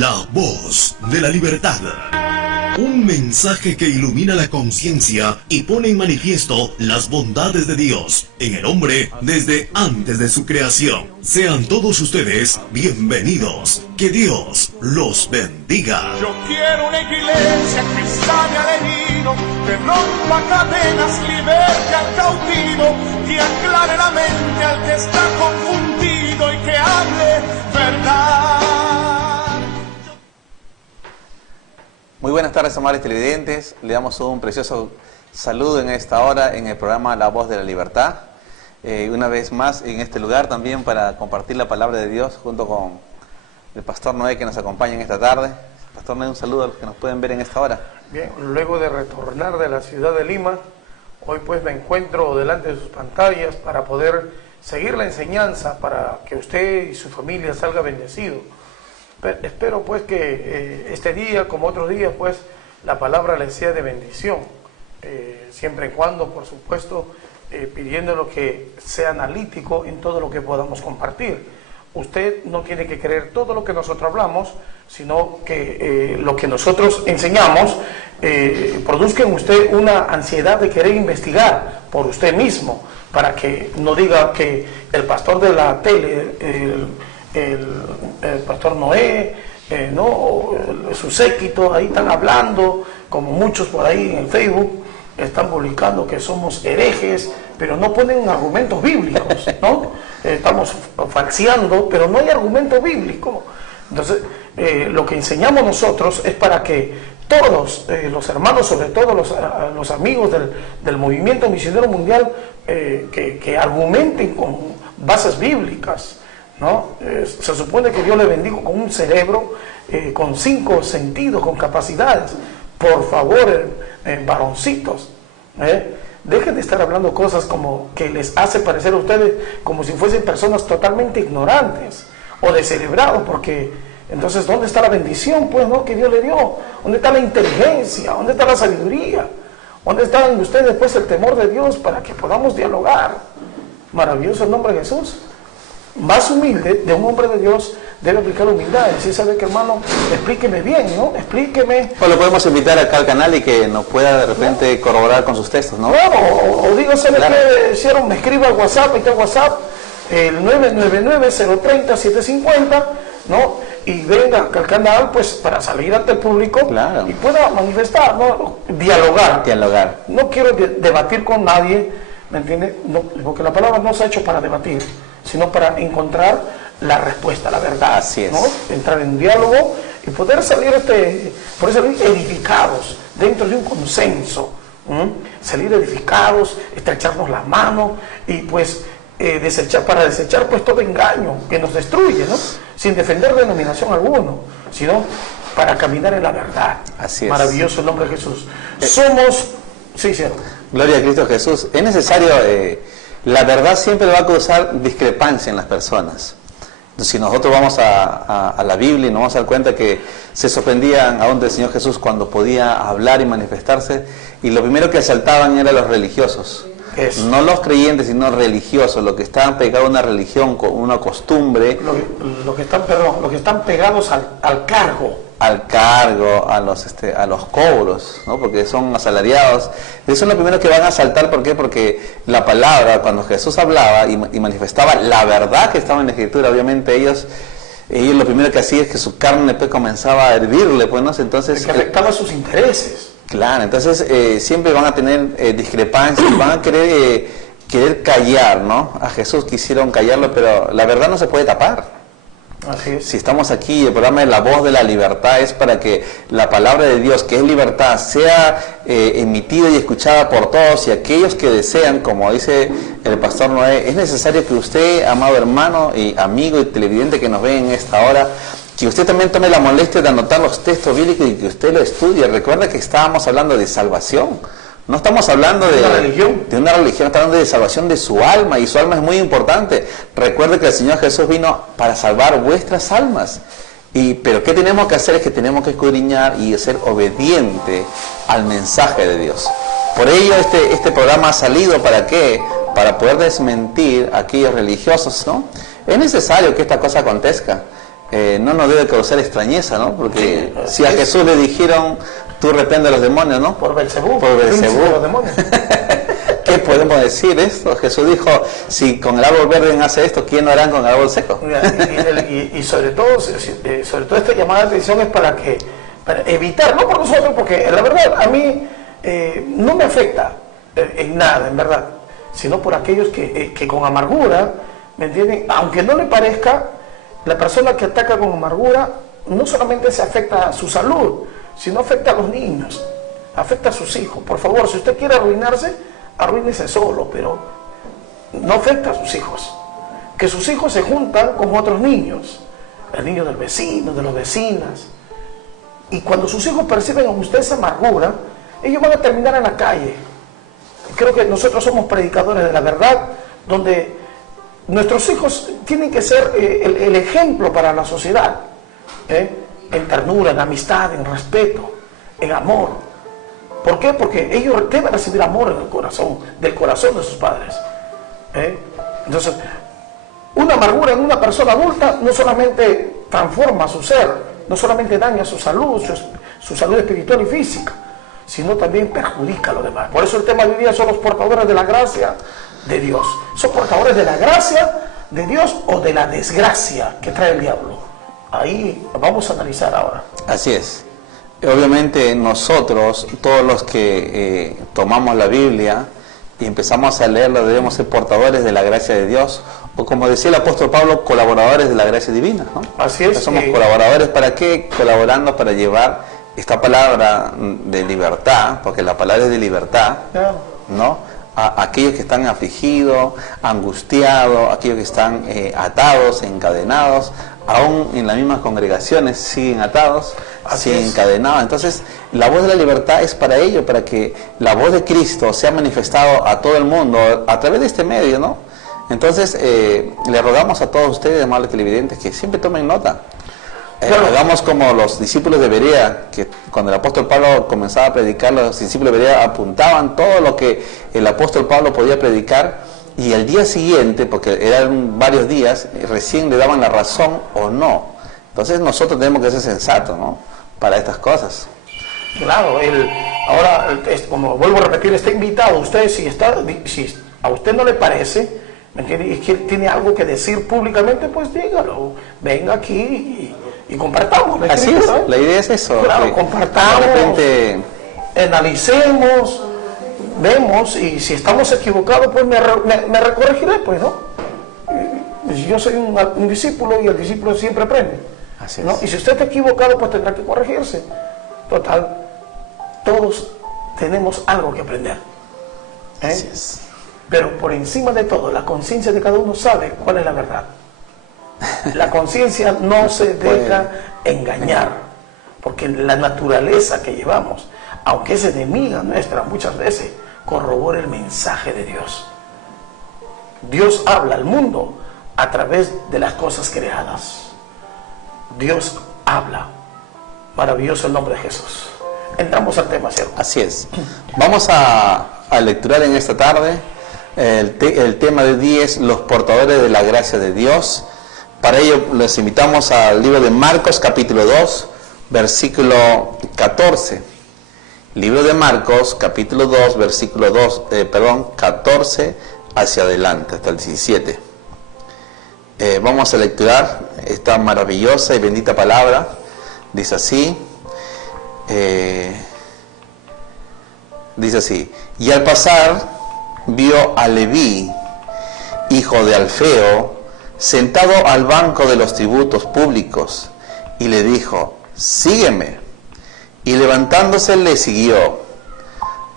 La voz de la libertad. Un mensaje que ilumina la conciencia y pone en manifiesto las bondades de Dios en el hombre desde antes de su creación. Sean todos ustedes bienvenidos. Que Dios los bendiga. Yo quiero una iglesia que sane al herido, que rompa cadenas, liberte al cautivo, que aclare la mente al que está confundido y que hable verdad. Muy buenas tardes, amables televidentes. Le damos un precioso saludo en esta hora en el programa La Voz de la Libertad. Una vez más en este lugar también para compartir la palabra de Dios junto con el Pastor Noé que nos acompaña en esta tarde. Pastor Noé, un saludo a los que nos pueden ver en esta hora. Bien, luego de retornar de la ciudad de Lima, hoy pues me encuentro delante de sus pantallas para poder seguir la enseñanza para que usted y su familia salga bendecido. Espero pues que este día, como otros días, pues la palabra les sea de bendición, siempre y cuando, por supuesto, pidiéndolo que sea analítico en todo lo que podamos compartir. Usted no tiene que creer todo lo que nosotros hablamos, sino que lo que nosotros enseñamos produzca en usted una ansiedad de querer investigar por usted mismo, para que no diga que el pastor de la tele, el pastor Noé, su séquito, ahí están hablando, como muchos por ahí en el Facebook, están publicando que somos herejes, pero no ponen argumentos bíblicos, ¿no? Estamos falseando, pero no hay argumento bíblico. Entonces, lo que enseñamos nosotros es para que todos los hermanos, sobre todo los amigos del movimiento misionero mundial, que argumenten con bases bíblicas, ¿no? Se supone que Dios le bendijo con un cerebro, con 5 sentidos, con capacidades. Por favor, varoncitos, dejen de estar hablando cosas como que les hace parecer a ustedes como si fuesen personas totalmente ignorantes o descerebrados, porque entonces ¿dónde está la bendición, pues, no, que Dios le dio? ¿Dónde está la inteligencia? ¿Dónde está la sabiduría? ¿Dónde está en ustedes pues el temor de Dios para que podamos dialogar? Maravilloso el nombre de Jesús. Más humilde de un hombre de Dios debe aplicar humildad. Y si sabe que, hermano, explíqueme bien, ¿no? Explíqueme. Pues lo podemos invitar acá al canal y que nos pueda de repente corroborar con sus textos, ¿no? Claro, o digo, ¿sabe qué hicieron? Me escriba al WhatsApp, ahí está el WhatsApp, el 999-030-750, ¿no? Y venga acá al canal, pues, para salir ante el público, claro, y pueda manifestar, ¿no? Dialogar. No quiero debatir con nadie, ¿me entiende? No, porque la palabra no se ha hecho para debatir, sino para encontrar la respuesta, la verdad. Así es. ¿No? Entrar en diálogo y poder salir edificados dentro de un consenso. Salir edificados, estrecharnos las manos y pues desechar pues todo engaño que nos destruye, ¿no? Sin defender denominación alguna, sino para caminar en la verdad. Así es. Maravilloso el nombre de Jesús. Somos... Sí, cierto. Gloria a Cristo Jesús. Es necesario... la verdad siempre va a causar discrepancia en las personas. Entonces, si nosotros vamos a la Biblia y nos vamos a dar cuenta que se sorprendían aún del Señor Jesús cuando podía hablar y manifestarse, y lo primero que asaltaban eran los religiosos. No los creyentes, sino religiosos, los que estaban pegados a una religión, con una costumbre. Los que están pegados al cargo, a los cobros, ¿no? Porque son asalariados. Eso es lo primero que van a saltar. ¿Por qué? Porque la palabra, cuando Jesús hablaba y manifestaba la verdad que estaba en la Escritura, obviamente ellos lo primero que hacían es que su carne pues comenzaba a hervirle, pues, ¿no? Entonces, que afectaba sus intereses. Claro, entonces siempre van a tener discrepancias, van a querer callar, ¿no? A Jesús quisieron callarlo, pero la verdad no se puede tapar. Así es. Si estamos aquí, el programa de La Voz de la Libertad es para que la palabra de Dios, que es libertad, sea emitida y escuchada por todos, y aquellos que desean, como dice el pastor Noé, es necesario que usted, amado hermano y amigo y televidente que nos ve en esta hora, que usted también tome la molestia de anotar los textos bíblicos y que usted lo estudie. Recuerda que estábamos hablando de salvación. No estamos hablando de una religión, estamos hablando de salvación de su alma, y su alma es muy importante. Recuerde que el Señor Jesús vino para salvar vuestras almas. Pero ¿qué tenemos que hacer? Es que tenemos que escudriñar y ser obediente al mensaje de Dios. Por ello este programa ha salido, ¿para qué? Para poder desmentir a aquellos religiosos, ¿no? Es necesario que esta cosa acontezca. no nos debe causar extrañeza, ¿no? Porque Sí, si a Jesús le dijeron, tú reprende a los demonios, ¿no? Por Belcebú. Por Belcebú. príncipe de los demonios. ¿Qué podemos decir esto? Jesús dijo, si con el árbol verde hace esto, ¿quién no harán con el árbol seco? Y sobre todo esta llamada de atención es para evitar, no por nosotros, porque la verdad a mí no me afecta en nada, en verdad, sino por aquellos que con amargura, ¿me entienden? Aunque no le parezca, la persona que ataca con amargura no solamente se afecta a su salud, sino afecta a los niños, afecta a sus hijos. Por favor, si usted quiere arruinarse, arruínese solo, pero no afecta a sus hijos. Que sus hijos se juntan con otros niños, el niño del vecino, de las vecinas, y cuando sus hijos perciben en usted esa amargura, ellos van a terminar en la calle. Creo que nosotros somos predicadores de la verdad, donde nuestros hijos tienen que ser el ejemplo para la sociedad, en ternura, en amistad, en respeto, en amor. ¿Por qué? Porque ellos deben recibir amor en el corazón, del corazón de sus padres. Entonces, una amargura en una persona adulta no solamente transforma su ser, no solamente daña su salud espiritual y física, sino también perjudica a los demás. Por eso el tema de hoy día son los portadores de la gracia de Dios. Son portadores de la gracia de Dios o de la desgracia que trae el diablo. Ahí vamos a analizar ahora. Así es. Obviamente nosotros, todos los que tomamos la Biblia y empezamos a leerla, debemos ser portadores de la gracia de Dios, o como decía el apóstol Pablo, colaboradores de la gracia divina, ¿no? Así es. Somos colaboradores, ¿para qué? Colaborando para llevar esta palabra de libertad, porque la palabra es de libertad, ¿no? A aquellos que están afligidos, angustiados, aquellos que están atados, encadenados, aún en las mismas congregaciones siguen atados, siguen encadenados. Entonces, la voz de la libertad es para ello, para que la voz de Cristo sea manifestado a todo el mundo a través de este medio, ¿no? Entonces, le rogamos a todos ustedes, amables televidentes, que siempre tomen nota. Hagamos como los discípulos de Berea, que cuando el apóstol Pablo comenzaba a predicar, los discípulos de Berea apuntaban todo lo que el apóstol Pablo podía predicar, y al día siguiente, porque eran varios días, recién le daban la razón o no. Entonces nosotros tenemos que ser sensatos, ¿no?, para estas cosas. Claro, ahora, como vuelvo a repetir, está invitado. Usted, si a usted no le parece, ¿me entiende?, y que tiene algo que decir públicamente, pues dígalo. Venga aquí y compartamos. Así es, la idea es eso. Claro, compartamos, de repente analicemos, vemos, y si estamos equivocados, pues me recorregiré, pues, ¿no? Yo soy un discípulo y el discípulo siempre aprende. Así es. ¿No? Y si usted está equivocado, pues tendrá que corregirse. Total, todos tenemos algo que aprender. Así es. Pero por encima de todo, la conciencia de cada uno sabe cuál es la verdad. La conciencia no se deja engañar, porque la naturaleza que llevamos, aunque es enemiga nuestra muchas veces, corrobora el mensaje de Dios. Dios habla al mundo a través de las cosas creadas. Dios habla. Maravilloso el nombre de Jesús. Entramos al tema, ¿cierto? Así es. Vamos a lecturar en esta tarde el tema de 10, los portadores de la gracia de Dios. Para ello les invitamos al libro de Marcos, capítulo 2, versículo 14. Libro de Marcos, capítulo 2, versículo 14 hacia adelante, hasta el 17. Vamos a lecturar esta maravillosa y bendita palabra. Dice así. Y al pasar vio a Leví, hijo de Alfeo, sentado al banco de los tributos públicos, y le dijo: sígueme. Y levantándose le siguió.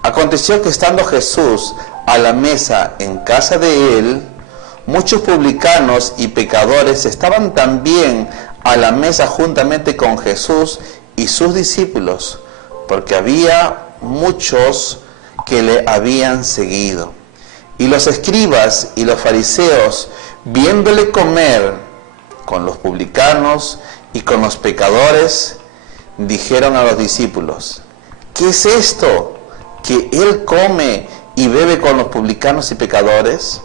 Aconteció que estando Jesús a la mesa en casa de él, muchos publicanos y pecadores estaban también a la mesa juntamente con Jesús y sus discípulos, porque había muchos que le habían seguido. Y los escribas y los fariseos, viéndole comer con los publicanos y con los pecadores, dijeron a los discípulos: ¿qué es esto que él come y bebe con los publicanos y pecadores?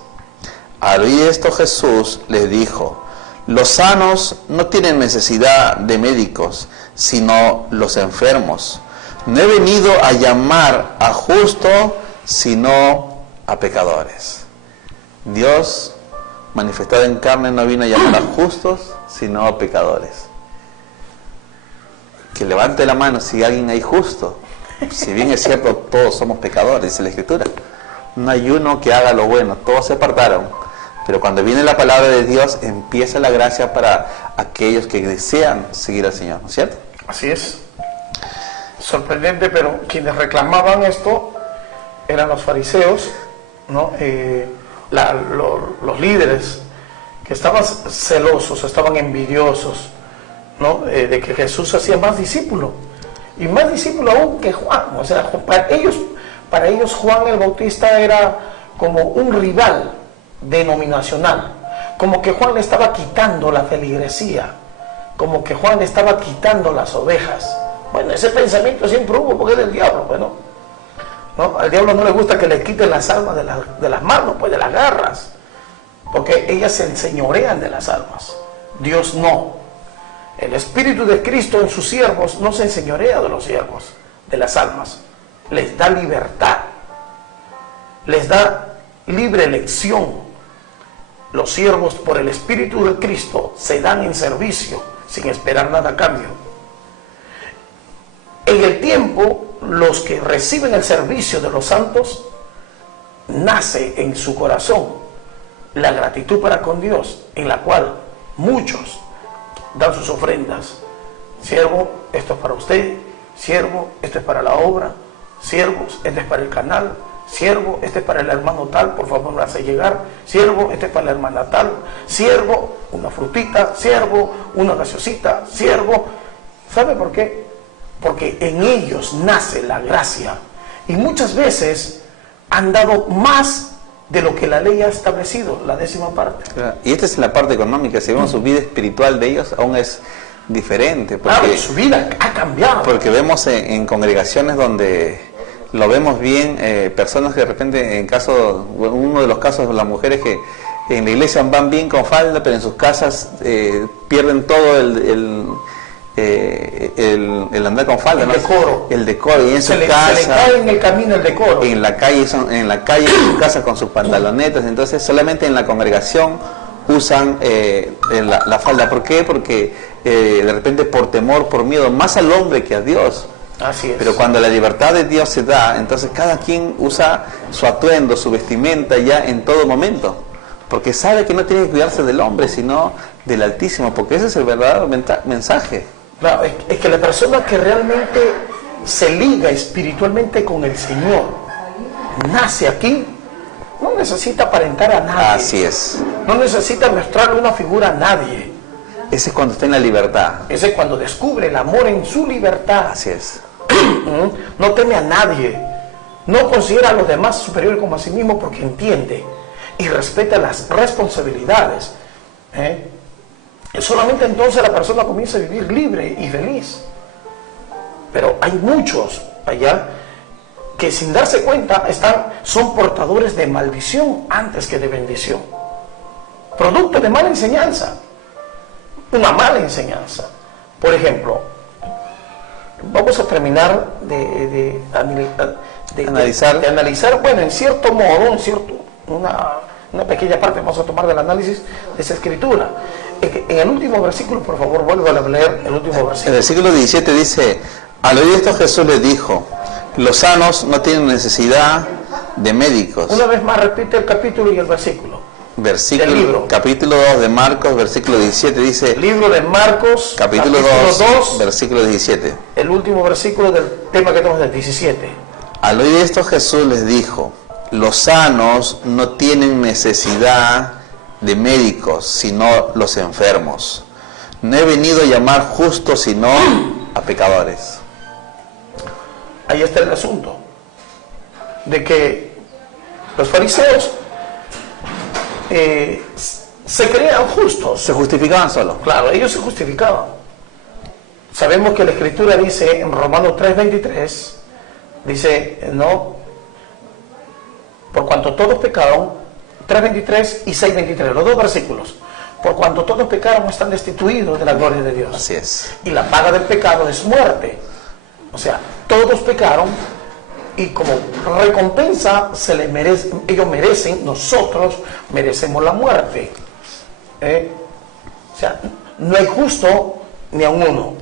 Al oír esto, Jesús les dijo: Los sanos no tienen necesidad de médicos, sino los enfermos. No he venido a llamar a justos, sino a pecadores. Dios, manifestado en carne, no vino a llamar a justos, sino a pecadores. Que levante la mano si alguien hay justo. Si bien es cierto, todos somos pecadores, dice la Escritura. No hay uno que haga lo bueno, todos se apartaron. Pero cuando viene la palabra de Dios, empieza la gracia para aquellos que desean seguir al Señor, ¿no es cierto? Así es. Sorprendente, pero quienes reclamaban esto eran los fariseos, ¿no? Los líderes que estaban celosos, estaban envidiosos, ¿no? De que Jesús hacía más discípulos, y más discípulos aún que Juan. O sea, para ellos Juan el Bautista era como un rival denominacional, como que Juan le estaba quitando la feligresía, como que Juan le estaba quitando las ovejas. Bueno, ese pensamiento siempre hubo, porque es del diablo, bueno, ¿no? Al diablo no le gusta que le quiten las almas de las manos, pues de las garras, porque ellas se enseñorean de las almas. Dios no. El Espíritu de Cristo en sus siervos no se enseñorea de los siervos, de las almas. Les da libertad, les da libre elección. Los siervos por el Espíritu de Cristo se dan en servicio sin esperar nada a cambio. En el tiempo, los que reciben el servicio de los santos, nace en su corazón la gratitud para con Dios, en la cual muchos dan sus ofrendas. Siervo, esto es para usted. Siervo, esto es para la obra. Siervos, esto es para el canal. Siervo, este es para el hermano tal, por favor me hace llegar. Siervo, este es para la hermana tal. Siervo, una frutita. Siervo, una gaseosita. Siervo. ¿Sabe por qué? Porque en ellos nace la gracia. Y muchas veces han dado más de lo que la ley ha establecido, la 10ª parte. Y esta es la parte económica. Si vemos su vida espiritual de ellos, aún es diferente. Porque, claro, su vida ha cambiado. Porque vemos en congregaciones donde lo vemos bien, personas que de repente, uno de los casos de las mujeres que en la iglesia van bien con falda, pero en sus casas pierden todo el andar con falda, el decoro. El decoro, y en su casa se le cae en el camino el decoro. En la calle, en su casa con sus pantalonetas. Entonces solamente en la congregación usan la falda. ¿Por qué? Porque de repente por temor, por miedo, más al hombre que a Dios. Así es. Pero cuando la libertad de Dios se da, entonces cada quien usa su atuendo, su vestimenta ya en todo momento, porque sabe que no tiene que cuidarse del hombre, sino del Altísimo, porque ese es el verdadero mensaje. Claro, es que la persona que realmente se liga espiritualmente con el Señor, nace aquí, no necesita aparentar a nadie. Así es. No necesita mostrarle una figura a nadie. Ese es cuando está en la libertad. Ese es cuando descubre el amor en su libertad. Así es. No teme a nadie, no considera a los demás superiores como a sí mismo, porque entiende y respeta las responsabilidades. Solamente entonces la persona comienza a vivir libre y feliz. Pero hay muchos allá que sin darse cuenta son portadores de maldición antes que de bendición, producto de mala enseñanza, una mala enseñanza. Por ejemplo, vamos a terminar de analizar, bueno, en cierto modo, una pequeña parte vamos a tomar del análisis de esa escritura. En el último versículo, por favor, vuelvo a leer el último versículo. El versículo 17 dice: al oír esto Jesús les dijo, los sanos no tienen necesidad de médicos. Una vez más repite el capítulo y el versículo. Capítulo 2 de Marcos, versículo 17 dice. Libro de Marcos, capítulo 2, versículo 17. El último versículo del tema que tenemos del 17. Al oír esto Jesús les dijo, los sanos no tienen necesidad de médicos, sino los enfermos. No he venido a llamar justos, sino a pecadores. Ahí está el asunto, de que los fariseos se creían justos. Se justificaban solos. Claro, ellos se justificaban. Sabemos que la Escritura dice en Romanos 3:23, dice, no, por cuanto todos pecaron, 3:23 y 6:23, los dos versículos. Por cuanto todos pecaron, están destituidos de la gloria de Dios. Así es. Y la paga del pecado es muerte. O sea, todos pecaron y como recompensa ellos merecen, nosotros merecemos la muerte. O sea, no hay justo ni a uno.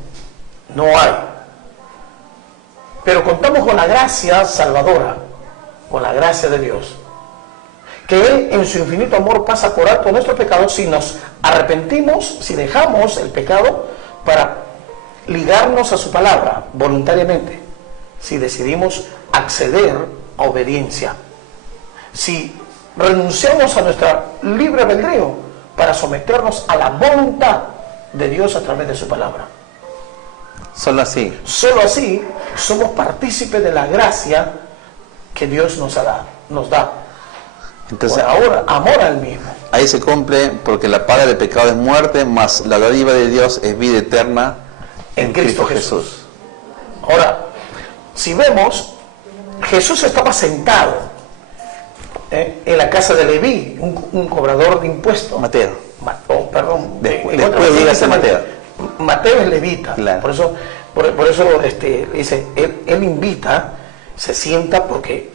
No hay. Pero contamos con la gracia salvadora, con la gracia de Dios, que Él en su infinito amor pasa por alto nuestros pecados si nos arrepentimos, si dejamos el pecado para ligarnos a su palabra voluntariamente, si decidimos acceder a obediencia, si renunciamos a nuestra libre albedrío para someternos a la voluntad de Dios a través de su palabra. Solo así. Solo así somos partícipes de la gracia que Dios nos da. Entonces, por ahora, amor al mismo. Ahí se cumple, porque la paga del pecado es muerte, mas la dádiva de Dios es vida eterna en Cristo Jesús. Ahora, si vemos, Jesús estaba sentado en la casa de Leví, un cobrador de impuestos. Mateo. Después dígase Mateo. Mateo es levita, claro. por eso dice, él invita, se sienta porque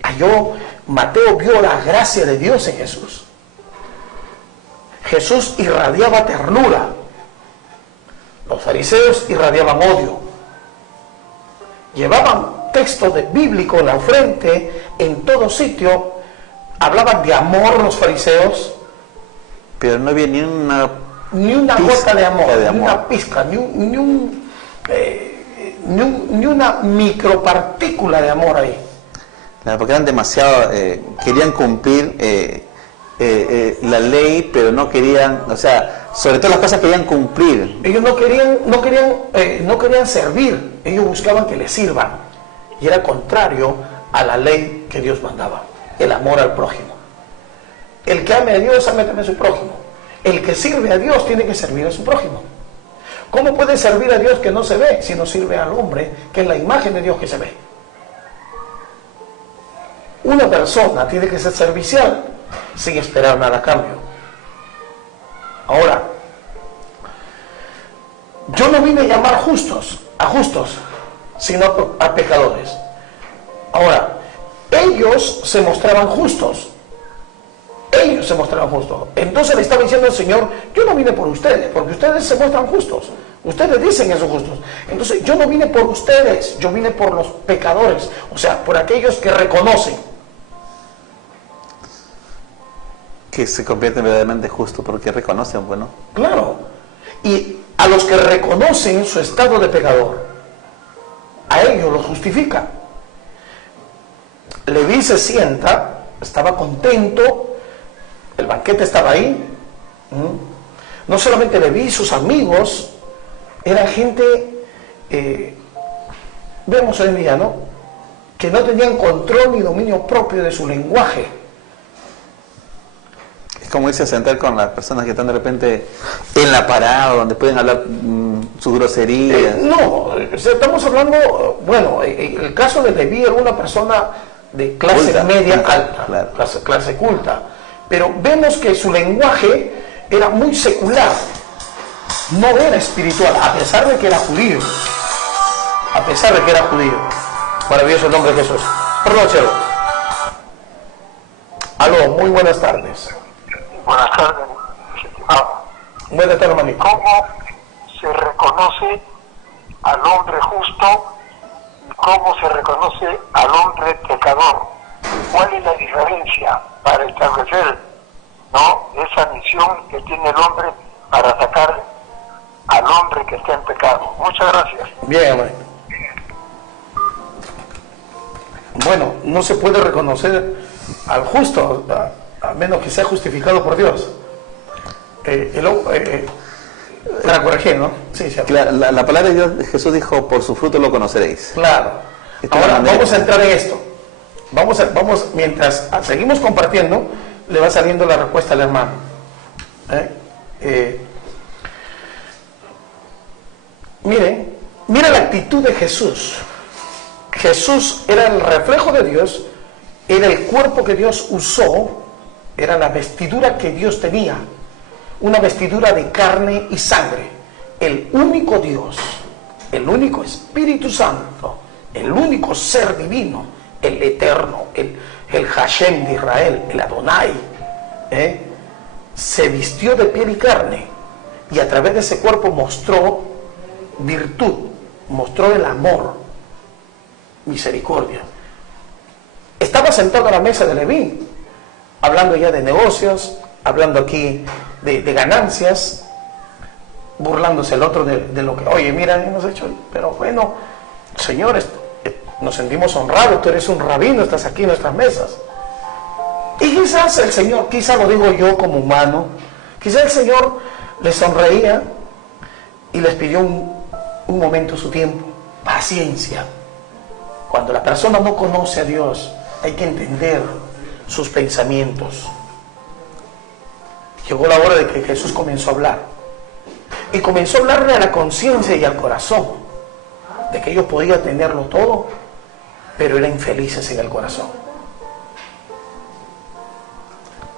Mateo vio la gracia de Dios en Jesús. Jesús irradiaba ternura, los fariseos irradiaban odio, llevaban textos bíblicos en la frente, en todo sitio, hablaban de amor los fariseos, pero no había ni una gota de amor, ni una pizca, ni una micropartícula de amor ahí. Claro, porque eran demasiado, querían cumplir la ley, pero no querían, o sea, sobre todo las cosas querían cumplir. Ellos no querían servir, ellos buscaban que les sirvan, y era contrario a la ley que Dios mandaba, el amor al prójimo. El que ame a Dios, ame también a su prójimo. El que sirve a Dios tiene que servir a su prójimo. ¿Cómo puede servir a Dios que no se ve si no sirve al hombre, que es la imagen de Dios que se ve? Una persona tiene que ser servicial sin esperar nada a cambio. Ahora, yo no vine a llamar a justos, sino a pecadores. Ahora, ellos se mostraban justos. Entonces le estaba diciendo al Señor, yo no vine por ustedes, porque ustedes se muestran justos. Ustedes dicen que son justos. Entonces yo no vine por ustedes, yo vine por los pecadores. O sea, por aquellos que reconocen. Que se convierten verdaderamente justos porque reconocen, bueno. Claro. Y a los que reconocen su estado de pecador, a ellos los justifica. Leví se sienta, estaba contento, el banquete estaba ahí. No solamente Leví, sus amigos eran gente, vemos hoy en día, ¿no?, que no tenían control ni dominio propio de su lenguaje. Es como irse a sentar con las personas que están de repente en la parada, donde pueden hablar su grosería. No, estamos hablando, bueno, el caso de Leví era una persona de clase media alta, claro. clase culta, pero vemos que su lenguaje era muy secular, no era espiritual, a pesar de que era judío. Maravilloso el nombre de Jesús. Perdón, Chelo. Aló, muy buenas tardes. Buenas tardes, estimado. Buenas tardes, hermanito. ¿Cómo se reconoce al hombre justo y cómo se reconoce al hombre pecador? ¿Cuál es la diferencia para establecer, ¿no?, esa misión que tiene el hombre para sacar al hombre que está en pecado? Muchas gracias. Bien, hermanito. Bueno, no se puede reconocer al justo a menos que sea justificado por Dios. Para corregir, ¿no? Sí, cierto. Claro, la palabra de Dios, Jesús dijo, por su fruto lo conoceréis. Claro. Ahora vamos a entrar en esto. Vamos, mientras seguimos compartiendo, le va saliendo la respuesta al hermano. Miren la actitud de Jesús. Jesús era el reflejo de Dios, era el cuerpo que Dios usó, era la vestidura que Dios tenía. una vestidura de carne y sangre. El único Dios, el único Espíritu Santo, el único ser divino, el eterno, el Hashem de Israel, el Adonai, se vistió de piel y carne, y a través de ese cuerpo mostró virtud, mostró el amor, misericordia. Estaba sentado a la mesa de Leví, hablando ya de negocios, hablando aquí de ganancias, burlándose el otro de lo que, oye, mira, hemos hecho, pero bueno, señores, nos sentimos honrados, tú eres un rabino, estás aquí en nuestras mesas. Y quizás el Señor, quizás lo digo yo como humano, quizás el Señor les sonreía y les pidió un momento, su tiempo, paciencia. Cuando la persona no conoce a Dios, hay que entender sus pensamientos. Llegó la hora de que Jesús comenzó a hablar. Y comenzó a hablarle a la conciencia y al corazón, de que ellos podían tenerlo todo, pero eran infelices en el corazón.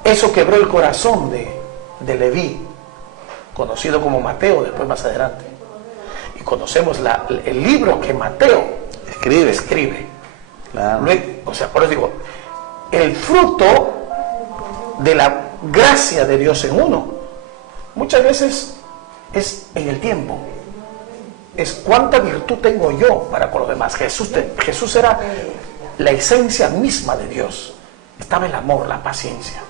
Eso quebró el corazón de Leví, conocido como Mateo, después más adelante. Y conocemos el libro que Mateo escribe. Claro. Luego, o sea, por eso digo, el fruto de la gracia de Dios en uno, muchas veces es en el tiempo. Es cuánta virtud tengo yo para con los demás. Jesús era la esencia misma de Dios. Estaba el amor, la paciencia.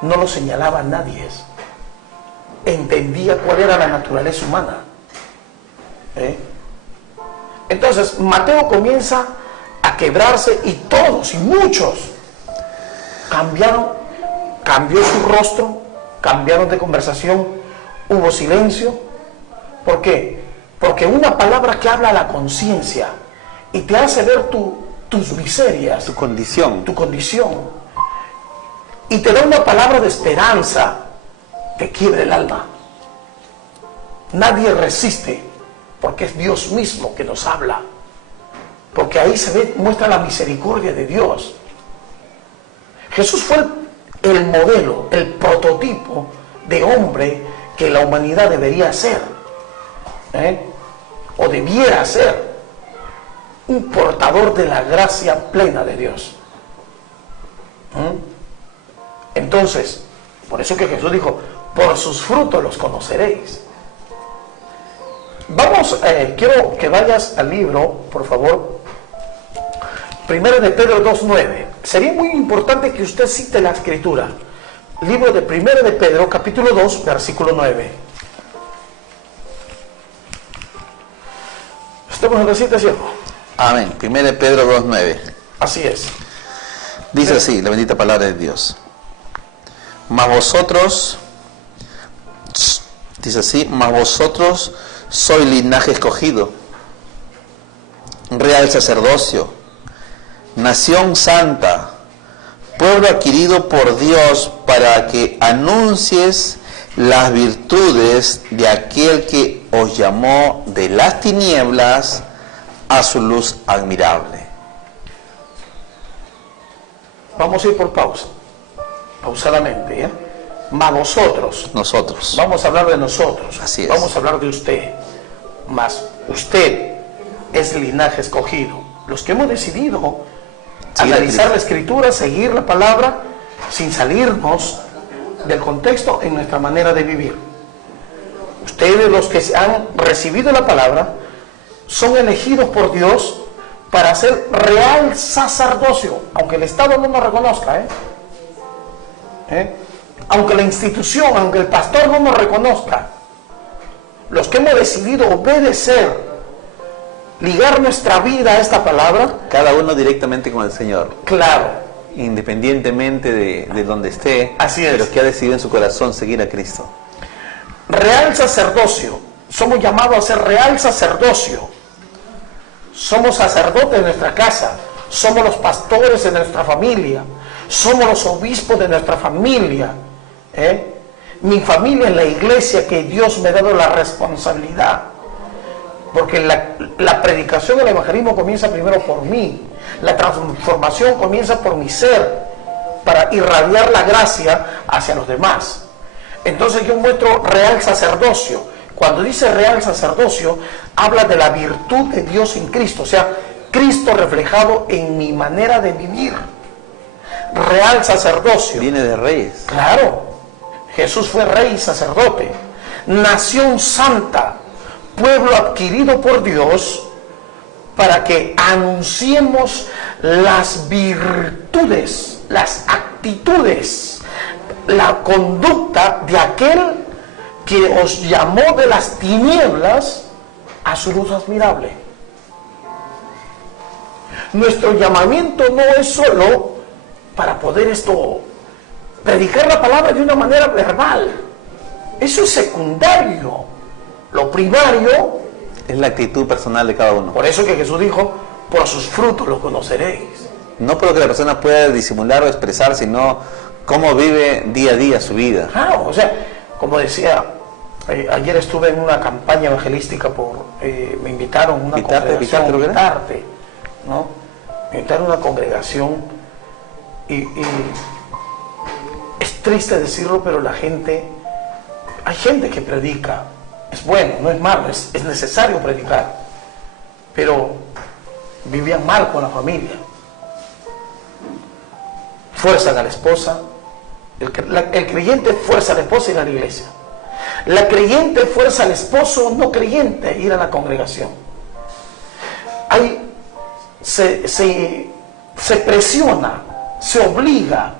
No lo señalaba a nadie. Entendía cuál era la naturaleza humana. Entonces Mateo comienza a quebrarse, y todos y muchos cambió su rostro, cambiaron de conversación, hubo silencio. ¿Por qué? Porque una palabra que habla a la conciencia y te hace ver tus miserias, Tu condición. y te da una palabra de esperanza, te quiebra el alma. Nadie resiste, porque es Dios mismo que nos habla, porque ahí muestra la misericordia de Dios. Jesús fue el modelo, el prototipo de hombre que la humanidad debería ser, o debiera ser, un portador de la gracia plena de Dios. Entonces, por eso que Jesús dijo, por sus frutos los conoceréis. Vamos, quiero que vayas al libro, por favor, 1 de Pedro 2:9. Sería muy importante que usted cite la escritura. Libro de 1 de Pedro, capítulo 2, versículo 9. ¿Estamos en la cita, cierto? Amén. 1 de Pedro 2:9. Así es. Dice así, la bendita palabra de Dios. Mas vosotros sois linaje escogido, real sacerdocio, nación santa, pueblo adquirido por Dios, para que anuncies las virtudes de aquel que os llamó de las tinieblas a su luz admirable. Vamos a ir por pausadamente, Mas Nosotros. vamos a hablar de nosotros. Así es. Vamos a hablar de usted. Mas usted es linaje escogido. Los que hemos decidido analizar la escritura, seguir la palabra, sin salirnos del contexto en nuestra manera de vivir. Ustedes, los que han recibido la palabra, son elegidos por Dios para ser real sacerdocio, aunque el Estado no nos reconozca, aunque la institución, aunque el pastor no nos reconozca. Los que hemos decidido obedecer, ligar nuestra vida a esta palabra, Cada uno directamente con el Señor, claro, independientemente de donde esté, Así es. pero que ha decidido en su corazón seguir a Cristo. real sacerdocio. Somos llamados a ser real sacerdocio. Somos sacerdotes de nuestra casa, somos los pastores de nuestra familia, somos los obispos de nuestra familia. Mi familia es la iglesia que Dios me ha dado la responsabilidad, porque la predicación del evangelismo comienza primero por mí, la transformación comienza por mi ser, para irradiar la gracia hacia los demás. Entonces yo muestro real sacerdocio. Cuando dice real sacerdocio, habla de la virtud de Dios en Cristo, o sea, Cristo reflejado en mi manera de vivir. Real sacerdocio. Viene de reyes. Claro, Jesús fue rey y sacerdote. Nación santa, pueblo adquirido por Dios, para que anunciemos las virtudes, las actitudes, la conducta de aquel que os llamó de las tinieblas a su luz admirable. Nuestro llamamiento no es solo para poder predicar la palabra de una manera verbal. Eso es secundario. Lo primario Es la actitud personal de cada uno. por eso que Jesús dijo, por sus frutos los conoceréis. No por lo que la persona pueda disimular o expresar, sino cómo vive día a día su vida. Claro, o sea, como decía, ayer estuve en una campaña evangelística me invitaron a una congregación, ¿no? Me invitaron a una congregación y es triste decirlo, pero hay gente que predica, es bueno, no es malo, es necesario predicar, pero vivían mal con la familia, fuerzan a la esposa, el creyente fuerza a la esposa a ir a la iglesia, la creyente fuerza al esposo no creyente a ir a la congregación. Se presiona, se obliga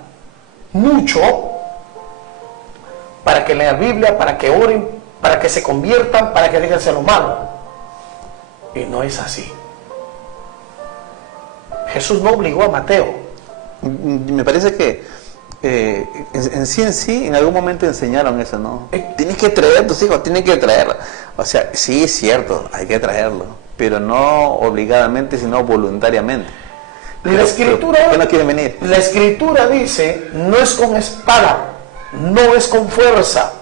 mucho para que lean la Biblia, para que oren, para que se conviertan, para que dejen de hacer lo malo. Y no es así. Jesús no obligó a Mateo. Me parece que en sí, en algún momento enseñaron eso, ¿no? Tienes que traer a tus hijos, tienes que traerlos. O sea, sí es cierto, hay que traerlo, pero no obligadamente, sino voluntariamente. La escritura, ¿por qué no quieren venir? La escritura dice, no es con espada, no es con fuerza,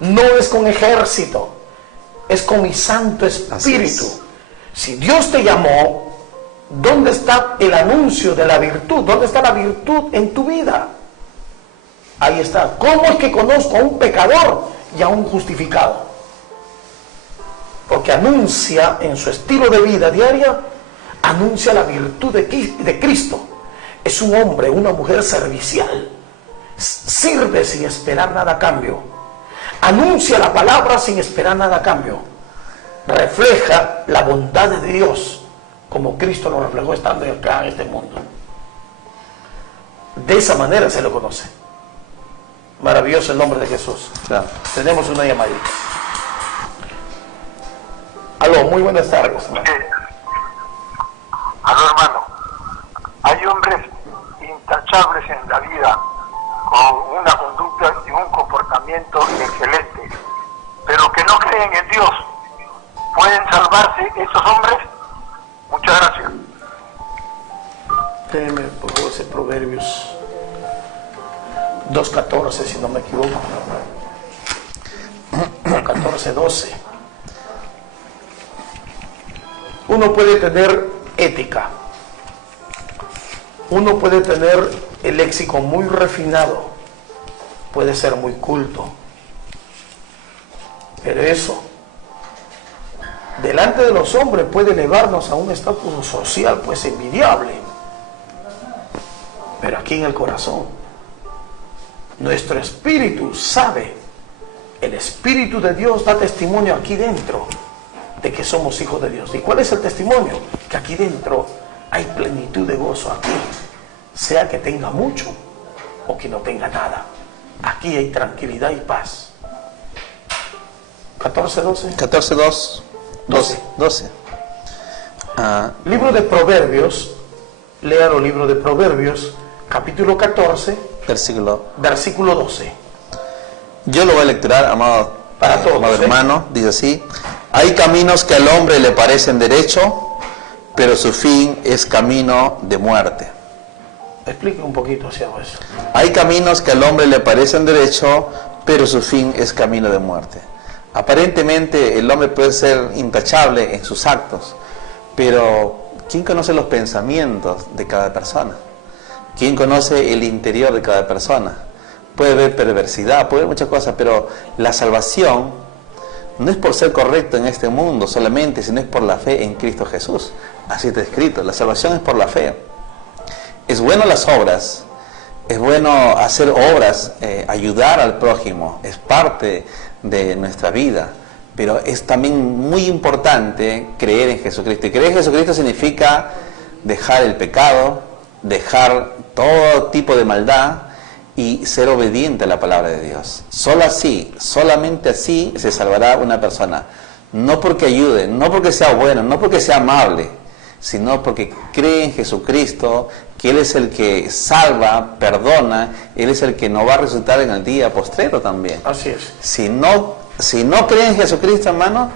no es con ejército, es con mi Santo Espíritu. Si Dios te llamó, ¿dónde está el anuncio de la virtud? ¿Dónde está la virtud en tu vida? Ahí está. ¿Cómo es que conozco a un pecador y a un justificado? Porque anuncia en su estilo de vida diaria, anuncia la virtud de Cristo. Es un hombre, una mujer servicial. Sirve sin esperar nada a cambio. Anuncia la palabra sin esperar nada a cambio. Refleja la bondad de Dios, como Cristo lo reflejó estando acá en este mundo. De esa manera se lo conoce. Maravilloso el nombre de Jesús. Claro. Tenemos una llamadita. Aló, muy buenas tardes, hermano. Aló, hermano. Hay hombres intachables en la vida, con una conducta y un comportamiento excelente, pero que no creen en Dios. ¿Pueden salvarse esos hombres? Muchas gracias. Déjeme, por favor, ese Proverbios 2.14, si no me equivoco. 14.12. Uno puede tener ética. Uno puede tener el léxico muy refinado. Puede ser muy culto. Pero eso, delante de los hombres, puede elevarnos a un estatus social pues envidiable. Pero aquí en el corazón, nuestro espíritu sabe, el Espíritu de Dios da testimonio aquí dentro de que somos hijos de Dios. ¿Y cuál es el testimonio? Que aquí dentro hay plenitud de gozo aquí, sea que tenga mucho o que no tenga nada. Aquí hay tranquilidad y paz. 14.12. 14.12. Libro de Proverbios, léalo, libro de Proverbios, capítulo 14, versículo 12. Yo lo voy a lecturar, amado hermano, dice así: hay caminos que al hombre le parecen derecho, pero su fin es camino de muerte. Explique un poquito hacia eso. Hay caminos que al hombre le parecen derecho, pero su fin es camino de muerte. Aparentemente el hombre puede ser intachable en sus actos, pero ¿quién conoce los pensamientos de cada persona? ¿Quién conoce el interior de cada persona? puede haber perversidad, puede haber muchas cosas, pero la salvación no es por ser correcto en este mundo solamente, sino es por la fe en Cristo Jesús. Así está escrito, la salvación es por la fe. Es bueno las obras, es bueno hacer obras, ayudar al prójimo, es parte de nuestra vida, pero es también muy importante creer en Jesucristo. Y creer en Jesucristo significa dejar el pecado, dejar todo tipo de maldad y ser obediente a la palabra de Dios. Solo así, solamente así se salvará una persona. No porque ayude, no porque sea bueno, no porque sea amable, sino porque cree en Jesucristo, que Él es el que salva, perdona, Él es el que nos va a resucitar en el día postrero también. Así es. Si no cree en Jesucristo, hermano,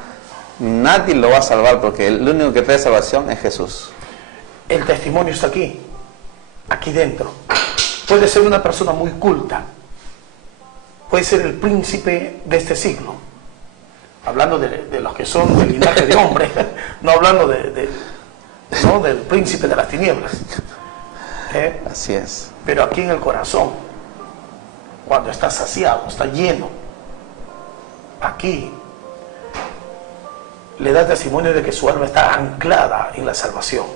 nadie lo va a salvar, porque el único que trae salvación es Jesús. El testimonio está aquí dentro. Puede ser una persona muy culta, puede ser el príncipe de este siglo, hablando de los que son del linaje de hombre, no hablando del príncipe de las tinieblas. Así es. Pero aquí en el corazón, cuando está saciado, está lleno, aquí le da testimonio de que su alma está anclada en la salvación.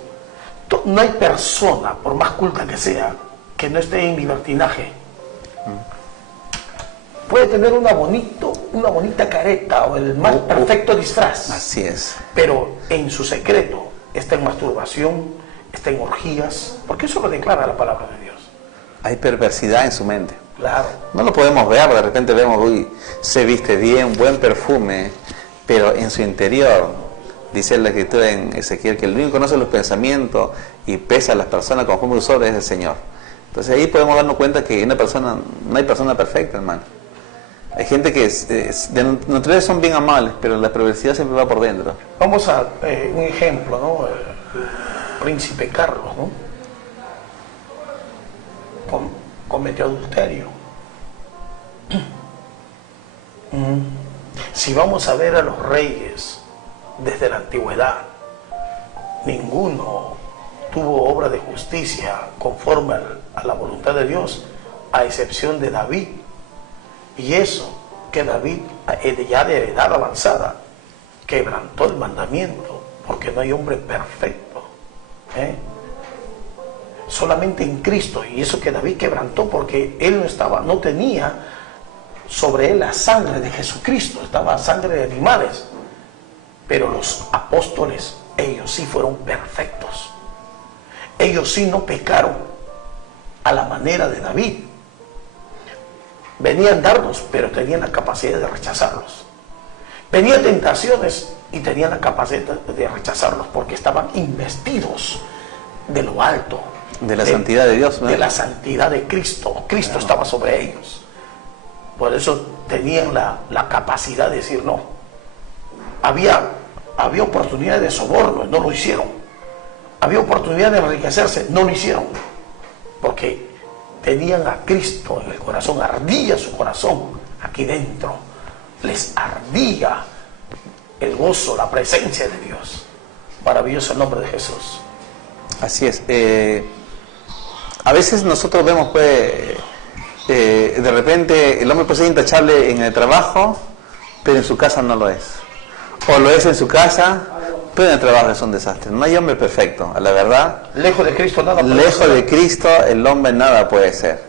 No hay persona, por más culta que sea, que no esté en libertinaje. Puede tener una bonita careta o el más perfecto disfraz. Así es. Pero en su secreto está en masturbación, está en orgías, porque eso lo declara la palabra de Dios. Hay perversidad en su mente. Claro. No lo podemos ver, de repente vemos, uy, se viste bien, buen perfume, pero en su interior, dice la Escritura en Ezequiel, que el único que conoce los pensamientos y pesa a las personas conforme su obra es el Señor. Entonces ahí podemos darnos cuenta que no hay persona perfecta, hermano. Hay gente que de naturaleza son bien amables, pero la perversidad siempre va por dentro. Vamos a un ejemplo, ¿no? El príncipe Carlos, ¿no? Cometió adulterio. Si vamos a ver a los reyes desde la antigüedad, ninguno tuvo obra de justicia conforme a la voluntad de Dios, a excepción de David. Y eso, que David, ya de edad avanzada, quebrantó el mandamiento, porque no hay hombre perfecto. Solamente en Cristo, y eso que David quebrantó, porque él no tenía sobre él la sangre de Jesucristo, estaba sangre de animales. Pero los apóstoles, ellos sí fueron perfectos. Ellos sí no pecaron a la manera de David. Venían dardos, pero tenían la capacidad de rechazarlos. Venían tentaciones y tenían la capacidad de rechazarlos, porque estaban investidos de lo alto. De la santidad de Dios, ¿no? De la santidad de Cristo. Cristo estaba sobre ellos. Por eso tenían la capacidad de decir no. Había oportunidad de soborno, no lo hicieron. Había oportunidad de enriquecerse, no lo hicieron. Porque tenían a Cristo en el corazón, ardía su corazón aquí dentro. Les ardía el gozo, la presencia de Dios. Maravilloso el nombre de Jesús. Así es. A veces nosotros vemos, pues, de repente el hombre puede ser intachable en el trabajo, pero en su casa no lo es. O lo es en su casa, pero en el trabajo es un desastre. No hay hombre perfecto, a la verdad. Lejos de Cristo nada puede Lejos ser. de Cristo el hombre nada puede ser.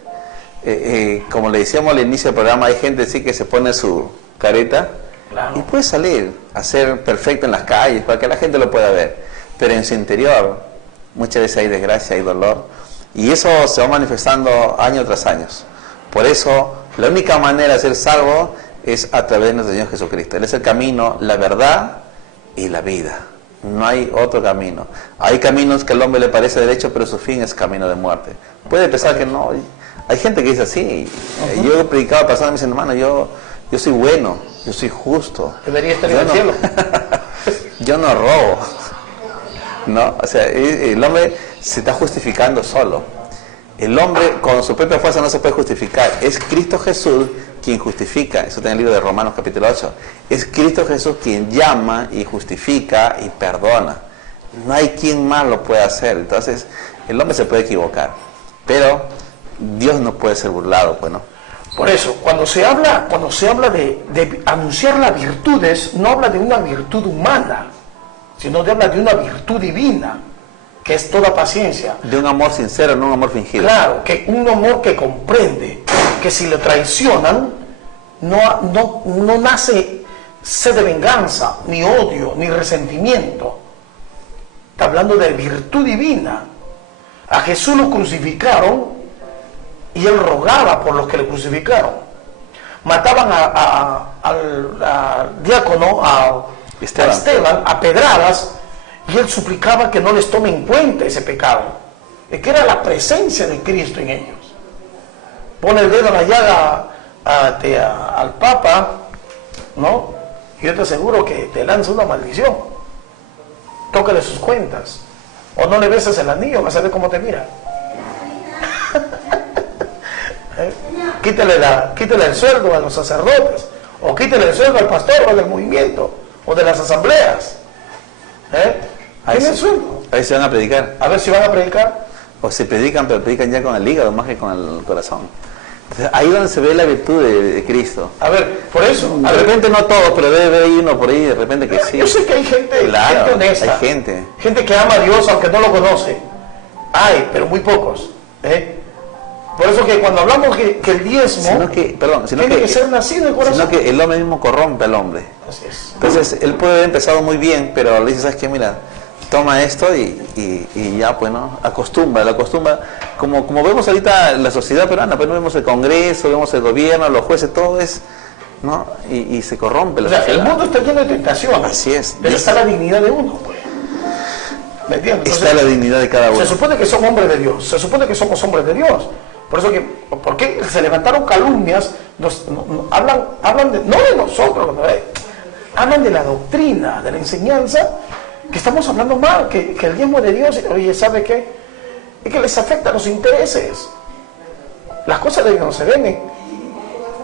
Como le decíamos al inicio del programa, hay gente sí que se pone su careta, Claro. y puede salir a ser perfecto en las calles para que la gente lo pueda ver. Pero en su interior muchas veces hay desgracia, hay dolor, y eso se va manifestando año tras año. Por eso la única manera de ser salvo es a través de nuestro Señor Jesucristo. Él es el camino, la verdad y la vida. No hay otro camino. Hay caminos que al hombre le parece derecho, pero su fin es camino de muerte. Puede pensar que no. Hay gente que dice así. Yo he predicado a personas y me dicen, hermano, yo soy bueno, yo soy justo. Debería estar en el cielo. Yo no robo. No, o sea, el hombre se está justificando solo. El hombre con su propia fuerza no se puede justificar. Es Cristo Jesús quien justifica. Eso está en el libro de Romanos capítulo 8. Es Cristo Jesús quien llama y justifica y perdona. No hay quien más lo pueda hacer. Entonces, el hombre se puede equivocar. Pero Dios no puede ser burlado, pues, ¿no? Por eso, cuando se habla de anunciar las virtudes, no habla de una virtud humana, sino de habla de una virtud divina, que es toda paciencia. De un amor sincero, no un amor fingido. Claro, que un amor que comprende que si le traicionan, no nace sed de venganza, ni odio, ni resentimiento. Está hablando de virtud divina. A Jesús lo crucificaron y él rogaba por los que le crucificaron. Mataban al diácono, a Esteban, a pedradas, y él suplicaba que no les tome en cuenta ese pecado, de que era la presencia de Cristo en ellos. Pone el dedo en la llaga al Papa, ¿no? Y yo te aseguro que te lanza una maldición. Tócale sus cuentas, o no le beses el anillo, vas a ver cómo te mira. Quítale el sueldo a los sacerdotes, o quítale el sueldo al pastor o del movimiento, o de las asambleas. ¿Tienen el sueldo? A ver si van a predicar. A ver si van a predicar. O se predican, pero predican ya con el hígado más que con el corazón. Entonces, ahí es donde se ve la virtud de Cristo. A ver, por eso. De repente no todos, pero debe haber uno por ahí, de repente que sí. Yo sé que hay gente, claro, gente honesta. Hay gente que ama a Dios aunque no lo conoce. Hay, pero muy pocos. Por eso que cuando hablamos que el diezmo tiene que ser nacido en el corazón. Sino que el hombre mismo corrompe al hombre. Así es. Entonces, él puede haber empezado muy bien, pero le dice, ¿sabes qué? Mira, toma esto y ya, pues, ¿no? Lo acostumbra. Como vemos ahorita en la sociedad peruana, pues no vemos el Congreso, vemos el gobierno, los jueces, todo es, ¿no? Y se corrompe la sociedad. El mundo está lleno de tentación. Así es. Pero está la dignidad de uno, pues. ¿Me entiendes? Está la dignidad de cada uno. Se supone que son hombres de Dios, se supone que somos hombres de Dios. Por eso ¿por qué se levantaron calumnias? Hablan no de nosotros, hablan de la doctrina, de la enseñanza, que estamos hablando mal, que el diezmo de Dios, oye, ¿sabe qué? Es que les afecta los intereses. Las cosas de Dios no se venden.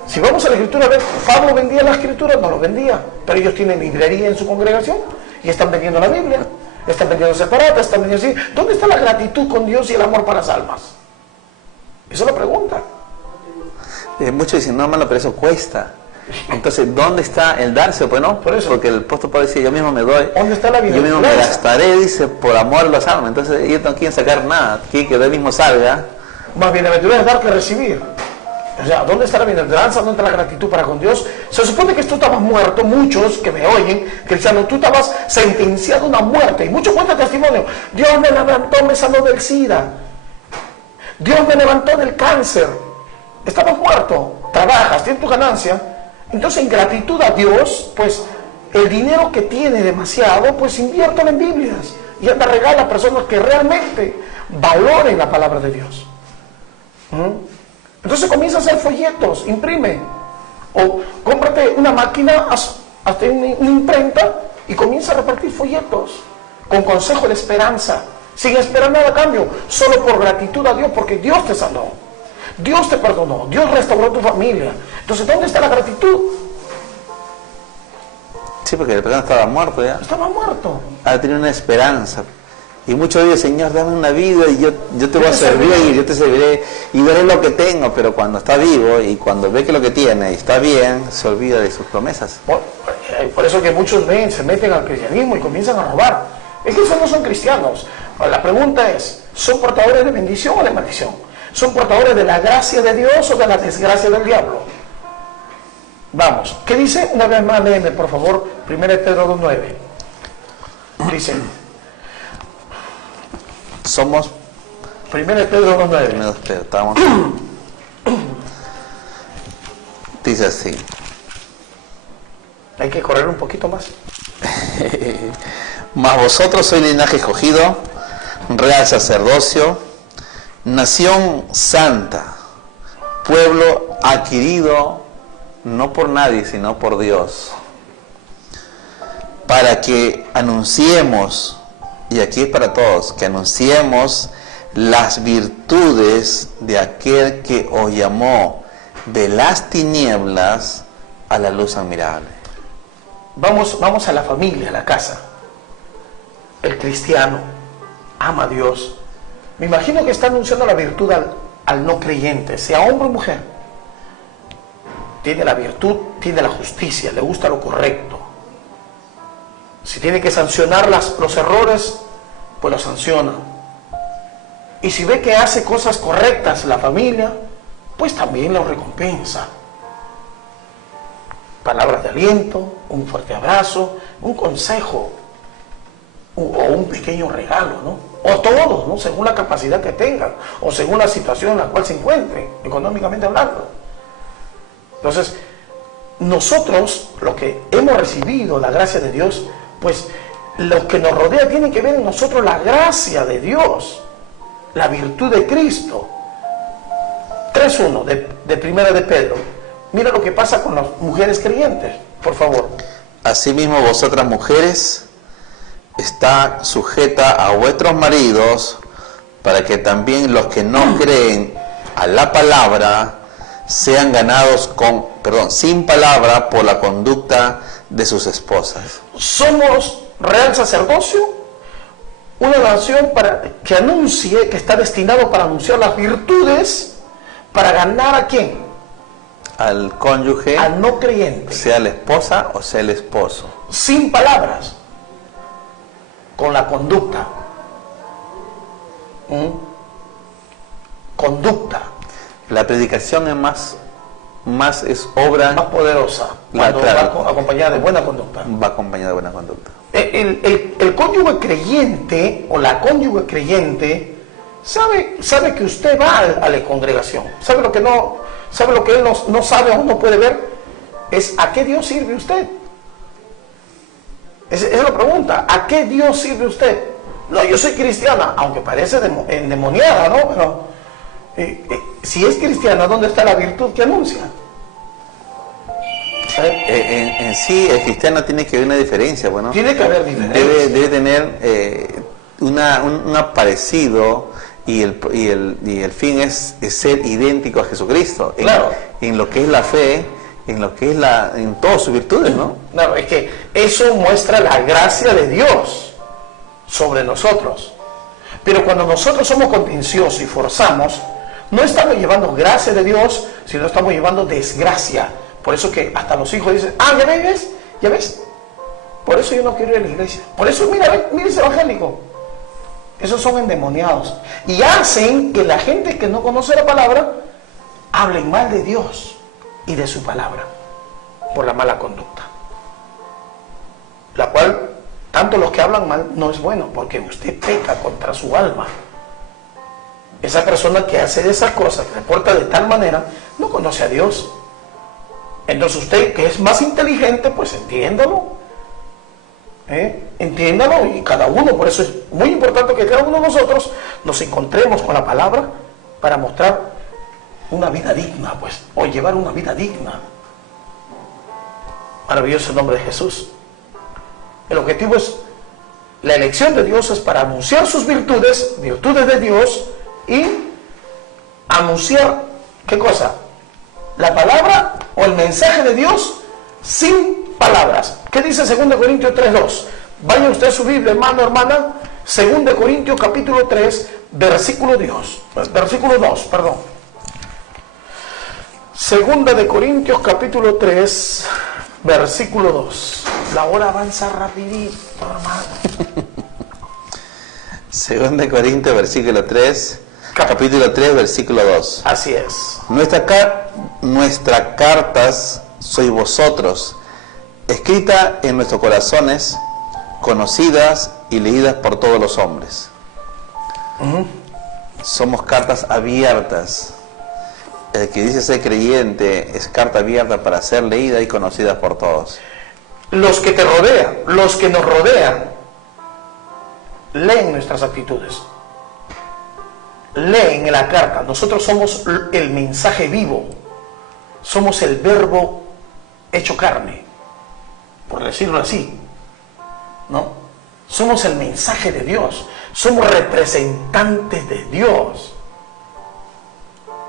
Si vamos a la escritura, a ver, Pablo vendía la escritura, no lo vendía, pero ellos tienen librería en su congregación y están vendiendo la Biblia, están vendiendo separatas, están vendiendo así. ¿Dónde está la gratitud con Dios y el amor para las almas? Esa es la pregunta. Muchos dicen, no, hermano, pero eso cuesta. Entonces, ¿dónde está el darse? Pues no, por eso. Porque el apóstol Pablo dice, yo mismo me doy. ¿Dónde está la vida? Yo mismo me gastaré, dice, por amor a las almas. Entonces, ellos no quieren sacar nada, quieren que de él mismo salga. Más bienaventurado es dar que recibir. O sea, ¿dónde está la bienaventuranza? ¿Dónde está la gratitud para con Dios? Se supone que tú estabas muerto, muchos que me oyen, cristianos, tú estabas sentenciado a una muerte. Y muchos cuentan testimonio. Dios me levantó, me sanó del SIDA. Dios me levantó del cáncer. Estabas muerto, trabajas, tienes tu ganancia. Entonces, en gratitud a Dios, pues el dinero que tiene demasiado, pues inviértelo en Biblias y anda regala a personas que realmente valoren la palabra de Dios. Entonces comienza a hacer folletos, imprime, o cómprate una máquina, hazte una imprenta y comienza a repartir folletos con consejo de esperanza, sin esperar nada a cambio, solo por gratitud a Dios, porque Dios te sanó, Dios te perdonó, Dios restauró tu familia. Entonces, ¿dónde está la gratitud? Sí, porque el perdón estaba muerto ya. Estaba muerto. Ha tenido una esperanza. Y muchos dicen, Señor, dame una vida y yo te voy a servir y yo te serviré y veré lo que tengo. Pero cuando está vivo y cuando ve que lo que tiene está bien, se olvida de sus promesas. Por eso que muchos se meten al cristianismo y comienzan a robar. Es que esos no son cristianos. La pregunta es, ¿son portadores de bendición o de maldición? ¿Son portadores de la gracia de Dios o de la desgracia del diablo? Vamos, ¿qué dice? Una vez más, léeme, por favor, 1 Pedro 2:9. Dice... Somos 1 Pedro 2:9. Estamos. Dice así. Hay que correr un poquito más. Mas vosotros sois linaje escogido, real sacerdocio, nación santa, pueblo adquirido no por nadie, sino por Dios, para que anunciemos, y aquí es para todos, que anunciemos las virtudes de aquel que os llamó de las tinieblas a la luz admirable. Vamos a la familia, a la casa. El cristiano ama a Dios. Me imagino que está anunciando la virtud al no creyente, sea hombre o mujer. tiene la virtud, tiene la justicia, le gusta lo correcto. Si tiene que sancionar los errores, pues lo sanciona. Y si ve que hace cosas correctas la familia, pues también lo recompensa. Palabras de aliento, un fuerte abrazo, un consejo o un pequeño regalo, ¿no? O todos, ¿no? Según la capacidad que tengan o según la situación en la cual se encuentren, económicamente hablando. Entonces, nosotros, los que hemos recibido la gracia de Dios, pues los que nos rodea tienen que ver en nosotros la gracia de Dios, la virtud de Cristo. 3.1 de Primera de Pedro. Mira lo que pasa con las mujeres creyentes, por favor. Asimismo, vosotras mujeres, está sujeta a vuestros maridos, para que también los que no creen a la palabra sean ganados sin palabra por la conducta de sus esposas. Somos real sacerdocio, una nación que anuncie, que está destinado para anunciar las virtudes, para ganar ¿a quién? Al cónyuge, al no creyente, sea la esposa o sea el esposo. Sin palabras, con la conducta. Conducta. La predicación es más es obra más poderosa cuando va acompañada de buena conducta. Va acompañada de buena conducta. El cónyuge creyente o la cónyuge creyente sabe que usted va a la congregación, sabe lo que él no sabe o no puede ver, es a qué Dios sirve usted. Esa es la pregunta, ¿a qué Dios sirve usted? No, yo soy cristiana, aunque parece endemoniada, ¿no? Pero si es cristiana, ¿dónde está la virtud que anuncia? En sí, el cristiano tiene que haber una diferencia, bueno. Tiene que haber diferencia. Debe tener un parecido, y el fin es ser idéntico a Jesucristo. Claro. En lo que es la fe, en todas sus virtudes, ¿no? Claro, es que eso muestra la gracia de Dios sobre nosotros. Pero cuando nosotros somos contenciosos y forzamos, no estamos llevando gracia de Dios, sino estamos llevando desgracia. Por eso que hasta los hijos dicen, ¿ya ves? Por eso yo no quiero ir a la iglesia. Por eso, mira ese evangélico. Esos son endemoniados. Y hacen que la gente que no conoce la palabra hablen mal de Dios y de su palabra por la mala conducta. La cual, tanto los que hablan mal no es bueno, porque usted peca contra su alma. Esa persona que hace esas cosas, que se porta de tal manera, no conoce a Dios. Entonces usted, que es más inteligente, pues entiéndalo. Entiéndalo, y cada uno, por eso es muy importante que cada uno de nosotros nos encontremos con la palabra para mostrar una vida digna, pues, o llevar una vida digna. Maravilloso el nombre de Jesús. El objetivo es, la elección de Dios es para anunciar sus virtudes de Dios, y anunciar, ¿qué cosa? La palabra o el mensaje de Dios sin palabras. ¿Qué dice 2 Corintios 3:2? Vaya usted a su Biblia, hermano, hermana. 2 Corintios capítulo 3, versículo 2, perdón. 2 de Corintios capítulo 3, versículo 2. La hora avanza rapidito, hermano. 2 Corintios versículo 3, capítulo 3, versículo 2. Así es. Nuestras cartas sois vosotros, escrita en nuestros corazones, conocidas y leídas por todos los hombres. Somos cartas abiertas. El que dice ser creyente es carta abierta para ser leída y conocida por todos. Los que te rodean, los que nos rodean, leen nuestras actitudes, leen en la carta. Nosotros somos el mensaje vivo, somos el verbo hecho carne, por decirlo así, ¿no? Somos el mensaje de Dios, somos representantes de Dios.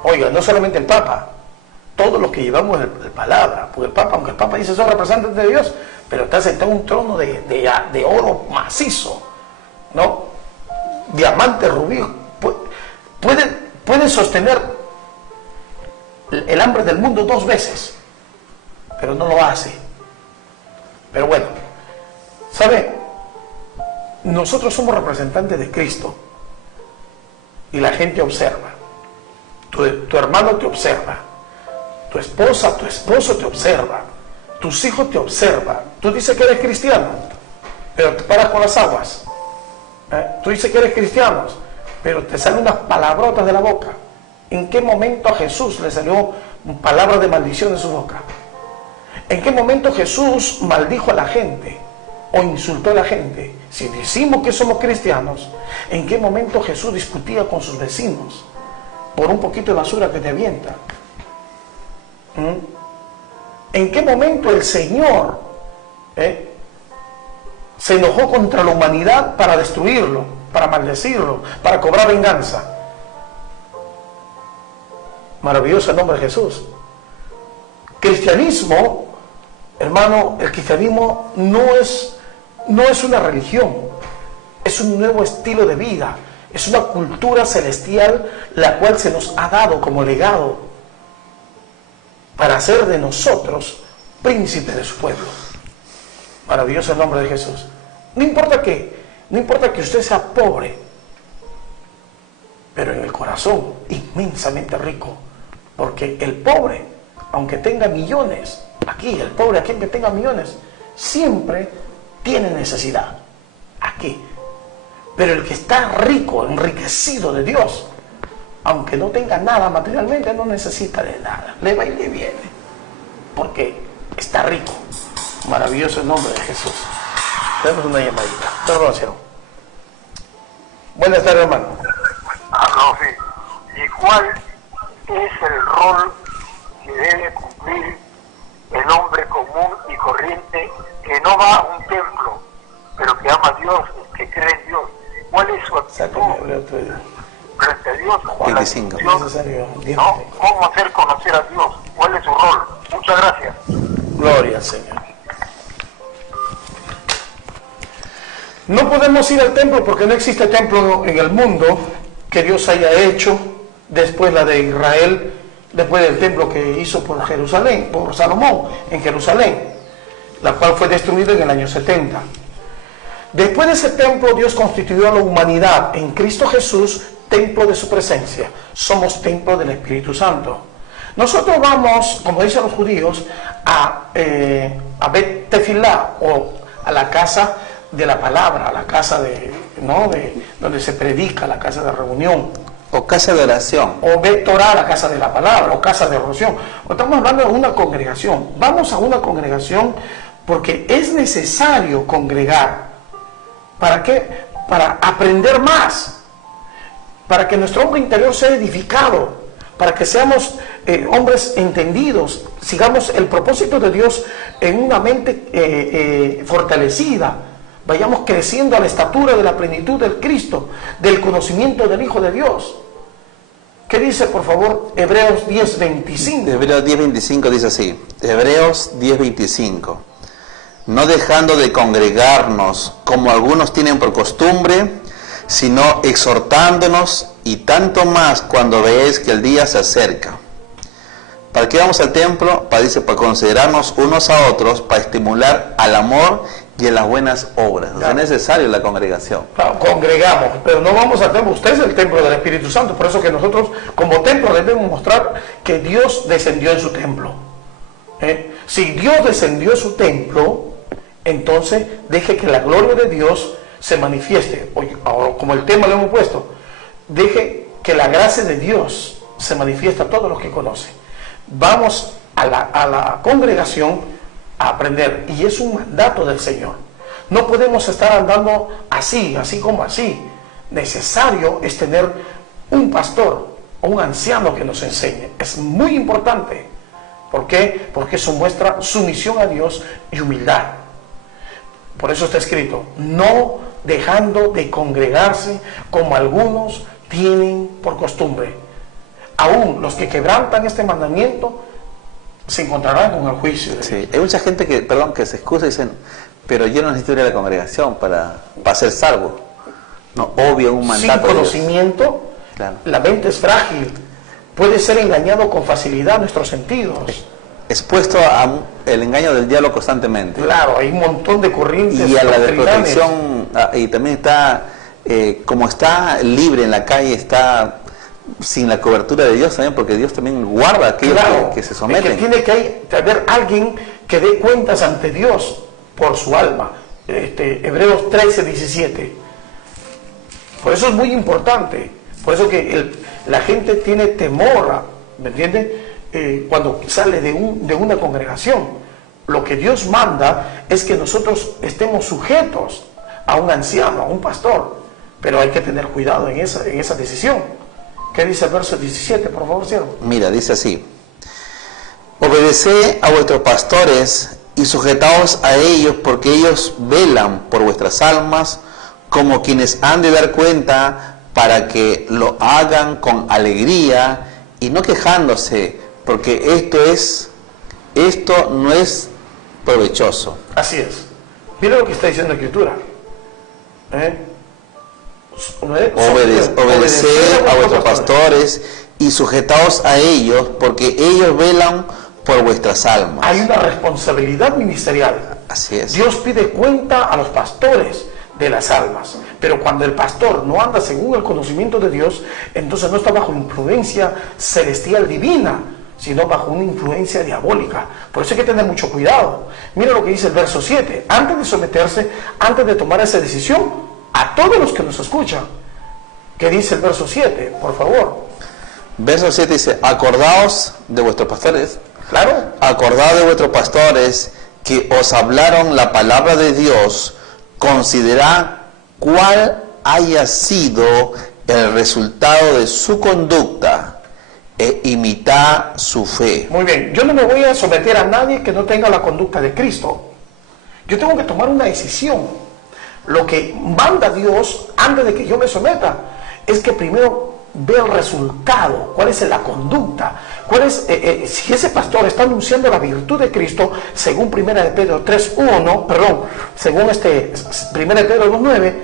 Oiga, no solamente el Papa, todos los que llevamos la palabra, porque el Papa, aunque el Papa dice son representantes de Dios, pero está sentado en un trono de oro macizo, ¿no? Diamante, rubí, puede sostener el hambre del mundo 2 veces. pero no lo hace. Pero bueno, ¿sabe? Nosotros somos representantes de Cristo y la gente observa. Tu hermano te observa, tu esposa, tu esposo te observa, tus hijos te observan. Tú dices que eres cristiano, pero te paras con las aguas. Tú dices que eres cristiano, pero te salen unas palabrotas de la boca. ¿En qué momento a Jesús le salió palabras de maldición de su boca? ¿En qué momento Jesús maldijo a la gente o insultó a la gente? Si decimos que somos cristianos, ¿en qué momento Jesús discutía con sus vecinos por un poquito de basura que te avienta? ¿En qué momento el Señor se enojó contra la humanidad para destruirlo, para maldecirlo, para cobrar venganza? Maravilloso el nombre de Jesús. Cristianismo, hermano, el cristianismo no es una religión, es un nuevo estilo de vida, es una cultura celestial la cual se nos ha dado como legado para hacer de nosotros príncipes de su pueblo. Maravilloso el nombre de Jesús. No importa que usted sea pobre, pero en el corazón inmensamente rico, porque el pobre, aunque tenga millones, el pobre aquí que tenga millones, siempre tiene necesidad, aquí. Pero el que está rico, enriquecido de Dios, aunque no tenga nada materialmente, no necesita de nada, le va y le viene, porque está rico. Maravilloso el nombre de Jesús. Tenemos una llamadita. Perdón, cielo. Buenas tardes, hermano. No, sí. ¿Y cuál es el rol que debe cumplir el hombre común y corriente que no va a un templo, pero que ama a Dios, que cree en Dios? ¿Cuál es su actitud frente a Dios? 25. ¿No? ¿Cómo hacer conocer a Dios? ¿Cuál es su rol? Muchas gracias. Gloria al Señor. No podemos ir al templo porque no existe templo en el mundo que Dios haya hecho después la de Israel, después del templo que hizo por Jerusalén, por Salomón en Jerusalén, la cual fue destruida en el año 70. Después de ese templo, Dios constituyó a la humanidad en Cristo Jesús, templo de su presencia. Somos templo del Espíritu Santo. Nosotros vamos, como dicen los judíos, a Bet Tefilá, o a la casa de la palabra, a la casa de donde se predica, la casa de reunión. O casa de oración. O Bet Torah, la casa de la palabra, o casa de oración. O estamos hablando de una congregación. Vamos a una congregación porque es necesario congregar. ¿Para qué? Para aprender más. Para que nuestro hombre interior sea edificado. Para que seamos hombres entendidos. Sigamos el propósito de Dios en una mente fortalecida. Vayamos creciendo a la estatura de la plenitud del Cristo, del conocimiento del Hijo de Dios. ¿Qué dice, por favor, Hebreos 10:25? Hebreos 10:25 dice así. Hebreos 10:25. No dejando de congregarnos como algunos tienen por costumbre, sino exhortándonos, y tanto más cuando veáis que el día se acerca. ¿Para qué vamos al templo? Para considerarnos unos a otros, para estimular al amor y en las buenas obras. Claro. Es necesario la congregación. Claro, congregamos, pero no vamos al templo. Usted es el templo del Espíritu Santo. Por eso que nosotros como templo debemos mostrar que Dios descendió en su templo. Si Dios descendió en su templo, entonces deje que la gloria de Dios se manifieste. Ahora, como el tema lo hemos puesto, deje que la gracia de Dios se manifieste a todos los que conocen. Vamos a la congregación a aprender, y es un mandato del Señor. No podemos estar andando así como así. Necesario es tener un pastor o un anciano que nos enseñe. Es muy importante. ¿Por qué? Porque eso muestra sumisión a Dios y humildad. Por eso está escrito, no dejando de congregarse como algunos tienen por costumbre. Aún los que quebrantan este mandamiento se encontrarán con el juicio de Dios. Sí, hay mucha gente que se excusa y dicen, pero yo no necesito ir a la congregación para ser salvo. No, obvio, un mandato. Sin conocimiento, claro. La mente es frágil, puede ser engañado con facilidad nuestros sentidos. expuesto al engaño del diablo constantemente. Claro, hay un montón de corrientes Y a la doctrinales. desprotección, y también está, como está libre en la calle, está sin la cobertura de Dios también, porque Dios también guarda a aquellos que se someten. Es que tiene que haber alguien que dé cuentas ante Dios por su alma. Hebreos 13:17. Por eso es muy importante. Por eso que la gente tiene temor, ¿me entiendes? Cuando sale de una congregación. Lo que Dios manda es que nosotros estemos sujetos a un anciano, a un pastor. Pero hay que tener cuidado en esa decisión. ¿Qué dice el verso 17, por favor, siervo? Mira, dice así: obedeced a vuestros pastores y sujetaos a ellos, porque ellos velan por vuestras almas como quienes han de dar cuenta, para que lo hagan con alegría y no quejándose, porque esto no es provechoso. Así es. Mira lo que está diciendo la Escritura. Obedeced a vuestros pastores y sujetaos a ellos, porque ellos velan por vuestras almas. Hay una responsabilidad ministerial. Así es. Dios pide cuenta a los pastores de las almas, pero cuando el pastor no anda según el conocimiento de Dios, entonces no está bajo influencia celestial divina, sino bajo una influencia diabólica. Por eso hay que tener mucho cuidado. Mira lo que dice el verso 7. Antes de someterse, antes de tomar esa decisión, a todos los que nos escuchan, ¿qué dice el verso 7? Por favor. Verso 7 dice: acordaos de vuestros pastores. Claro. Acordaos de vuestros pastores que os hablaron la palabra de Dios. Considerad cuál haya sido el resultado de su conducta e imitad su fe. Muy bien, yo no me voy a someter a nadie que no tenga la conducta de Cristo. Yo tengo que tomar una decisión. Lo que manda Dios antes de que yo me someta es que primero vea el resultado, cuál es la conducta, cuál es, si ese pastor está anunciando la virtud de Cristo, según 1 de Pedro 3:1, perdón, según 1 de Pedro 2:9,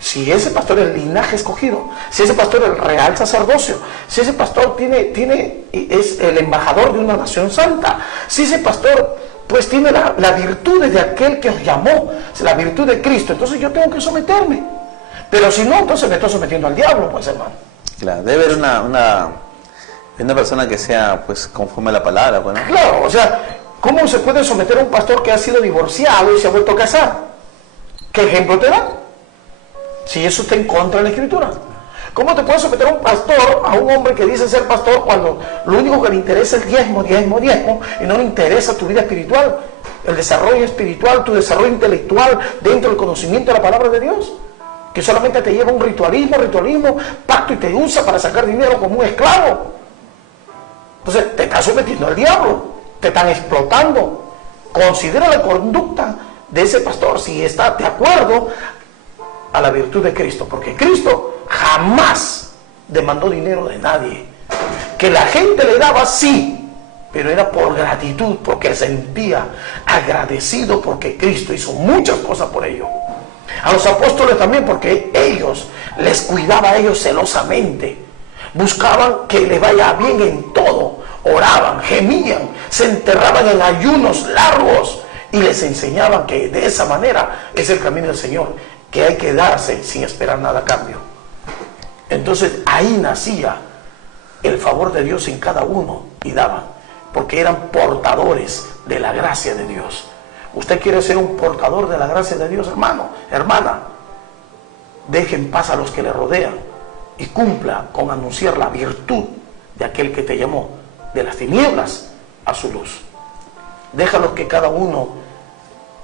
si ese pastor es el linaje escogido, si ese pastor es el real sacerdocio, si ese pastor es el embajador de una nación santa, si ese pastor pues tiene la virtud de aquel que os llamó, la virtud de Cristo, entonces yo tengo que someterme. Pero si no, entonces me estoy sometiendo al diablo, pues, hermano. Claro, debe haber una persona que sea pues conforme a la palabra, pues, ¿no? Claro, o sea, ¿cómo se puede someter a un pastor que ha sido divorciado y se ha vuelto a casar? ¿Qué ejemplo te da? Si eso está en contra de la Escritura. ¿Cómo te puedes someter a un pastor, a un hombre que dice ser pastor, cuando lo único que le interesa es diezmo, y no le interesa tu vida espiritual, el desarrollo espiritual, tu desarrollo intelectual dentro del conocimiento de la palabra de Dios? Que solamente te lleva un ritualismo, pacto, y te usa para sacar dinero como un esclavo. Entonces te estás sometiendo al diablo, te están explotando. Considera la conducta de ese pastor, si está de acuerdo a la virtud de Cristo, porque Cristo jamás demandó dinero de nadie. Que la gente le daba, sí, pero era por gratitud, porque sentía agradecido porque Cristo hizo muchas cosas por ellos. A los apóstoles también, porque ellos les cuidaba a ellos celosamente, buscaban que les vaya bien en todo, oraban, gemían, se enterraban en ayunos largos y les enseñaban que de esa manera es el camino del Señor, que hay que darse sin esperar nada a cambio. Entonces ahí nacía el favor de Dios en cada uno y daban, porque eran portadores de la gracia de Dios. Usted quiere ser un portador de la gracia de Dios, hermano, hermana, deje en paz a los que le rodean y cumpla con anunciar la virtud de aquel que te llamó de las tinieblas a su luz. Déjalos que cada uno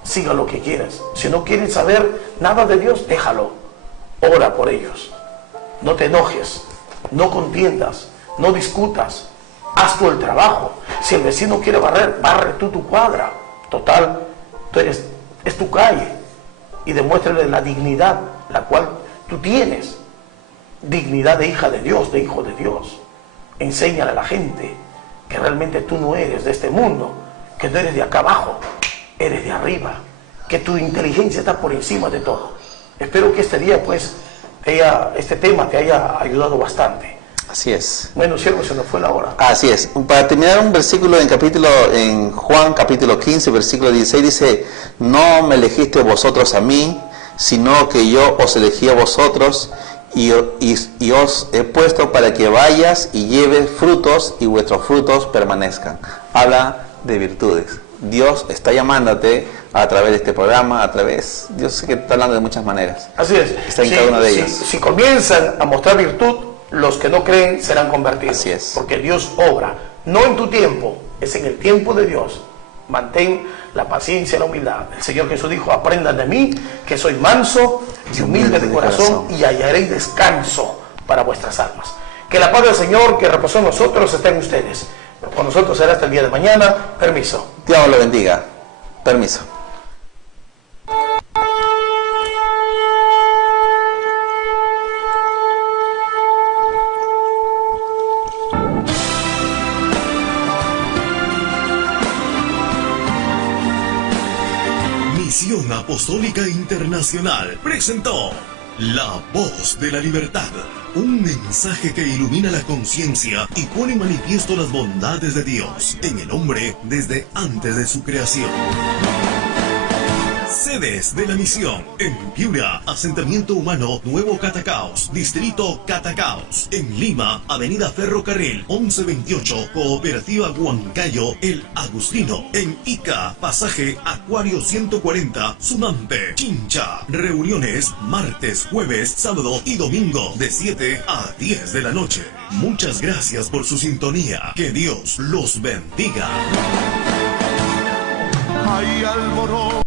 siga lo que quieras. Si no quieren saber nada de Dios, déjalo. Ora por ellos. No te enojes, no contiendas, no discutas. Haz tú el trabajo. Si el vecino quiere barrer, barre tú tu cuadra. Total, es tu calle. Y demuéstrale la dignidad la cual tú tienes. Dignidad de hija de Dios, de hijo de Dios. Enséñale a la gente que realmente tú no eres de este mundo, que no eres de acá abajo, eres de arriba, que tu inteligencia está por encima de todo. Espero que este día, pues, este tema te haya ayudado bastante. Así es. Bueno, siervo, se nos fue la hora. Así es. Para terminar un versículo en Juan capítulo 15, versículo 16 dice: no me elegisteis vosotros a mí, sino que yo os elegí a vosotros y os he puesto para que vayas y lleves frutos y vuestros frutos permanezcan. Habla de virtudes. Dios está llamándote a través de este programa, Dios sé que está hablando de muchas maneras. Así es. Está en cada una de ellas. Si comienzan a mostrar virtud, los que no creen serán convertidos. Así es. Porque Dios obra, no en tu tiempo, es en el tiempo de Dios. Mantén la paciencia y la humildad. El Señor Jesús dijo: aprendan de mí, que soy manso y humilde de corazón, y hallaréis descanso para vuestras almas. Que la paz del Señor que reposó en nosotros esté en ustedes. Con nosotros será hasta el día de mañana. Permiso. Dios lo bendiga. Permiso. Misión Apostólica Internacional presentó La Voz de la Libertad, un mensaje que ilumina la conciencia y pone en manifiesto las bondades de Dios en el hombre desde antes de su creación. Sedes de la misión: en Piura, Asentamiento Humano Nuevo Catacaos, Distrito Catacaos; en Lima, Avenida Ferrocarril 1128, Cooperativa Huancayo El Agustino; en Ica, Pasaje Acuario 140, Sumampe, Chincha. Reuniones martes, jueves, sábado y domingo de 7 a 10 de la noche. Muchas gracias por su sintonía. Que Dios los bendiga. Hay alboroto.